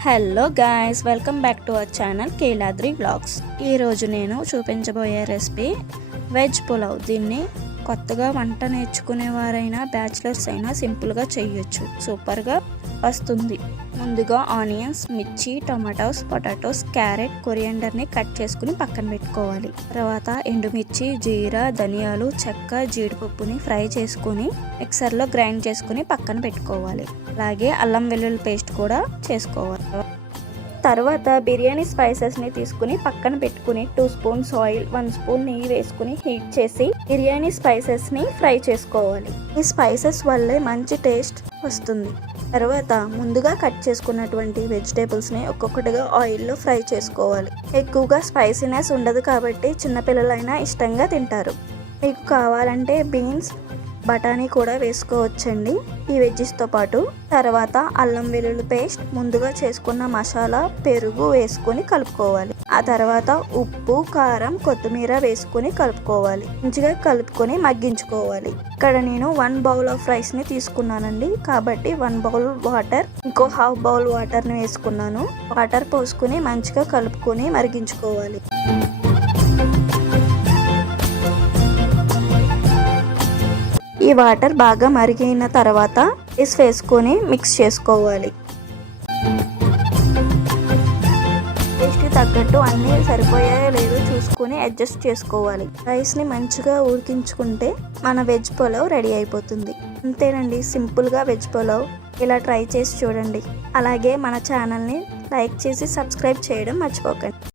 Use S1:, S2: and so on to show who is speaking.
S1: Hello guys welcome back to our channel Keladri blogs ఈరోజు నేను చూపించబోయే రెసిపీ వెజ్ పులావ్ దీన్ని కొత్తగా వంట నేర్చుకునే వారైనా బ్యాచిలర్స్ అయినా సింపుల్గా చేయొచ్చు సూపర్గా వస్తుంది. ముందుగా ఆనియన్స్ మిర్చి టొమాటోస్ పొటాటోస్ క్యారెట్ కొరియండర్ని కట్ చేసుకుని పక్కన పెట్టుకోవాలి. తర్వాత ఎండుమిర్చి జీరా ధనియాలు చెక్క జీడిపప్పుని ఫ్రై చేసుకుని మిక్సర్లో గ్రైండ్ చేసుకుని పక్కన పెట్టుకోవాలి. అలాగే అల్లం వెల్లుల్లి పేస్ట్ కూడా చేసుకోవాలి. తర్వాత బిర్యానీ స్పైసెస్ని తీసుకుని పక్కన పెట్టుకుని two spoons oil one spoon నెయ్యి వేసుకుని హీట్ చేసి బిర్యానీ స్పైసెస్ని ఫ్రై చేసుకోవాలి. ఈ స్పైసెస్ వల్లే మంచి టేస్ట్ వస్తుంది. తర్వాత ముందుగా కట్ చేసుకున్నటువంటి వెజిటేబుల్స్ని ఒక్కొక్కటిగా ఆయిల్లో ఫ్రై చేసుకోవాలి. ఎక్కువగా స్పైసీనెస్ ఉండదు కాబట్టి చిన్నపిల్లలైనా ఇష్టంగా తింటారు. మీకు కావాలంటే బీన్స్ బఠానీ కూడా వేసుకోవచ్చండి. ఈ వెజ్జెస్తో పాటు తర్వాత అల్లం వెల్లుల్లి పేస్ట్ ముందుగా చేసుకున్న మసాలా పెరుగు వేసుకొని కలుపుకోవాలి. ఆ తర్వాత ఉప్పు కారం కొత్తిమీర వేసుకొని కలుపుకోవాలి. మంచిగా కలుపుకొని మగ్గించుకోవాలి. ఇక్కడ నేను వన్ బౌల్ ఆఫ్ రైస్ని తీసుకున్నానండి. కాబట్టి వన్ బౌల్ వాటర్ ఇంకో హాఫ్ బౌల్ వాటర్ని వేసుకున్నాను. వాటర్ పోసుకొని మంచిగా కలుపుకొని మరిగించుకోవాలి. ఈ వాటర్ బాగా మరిగిన తర్వాత రైస్ వేసుకొని మిక్స్ చేసుకోవాలి. టేస్ట్కి తగ్గట్టు అన్నీ సరిపోయాయో లేదో చూసుకొని అడ్జస్ట్ చేసుకోవాలి. రైస్ని మంచిగా ఉడికించుకుంటే మన వెజ్ పులావ్ రెడీ అయిపోతుంది. అంతేనండి సింపుల్గా వెజ్ పులావ్. ఇలా ట్రై చేసి చూడండి. అలాగే మన ఛానల్ని లైక్ చేసి సబ్స్క్రైబ్ చేయడం మర్చిపోకండి.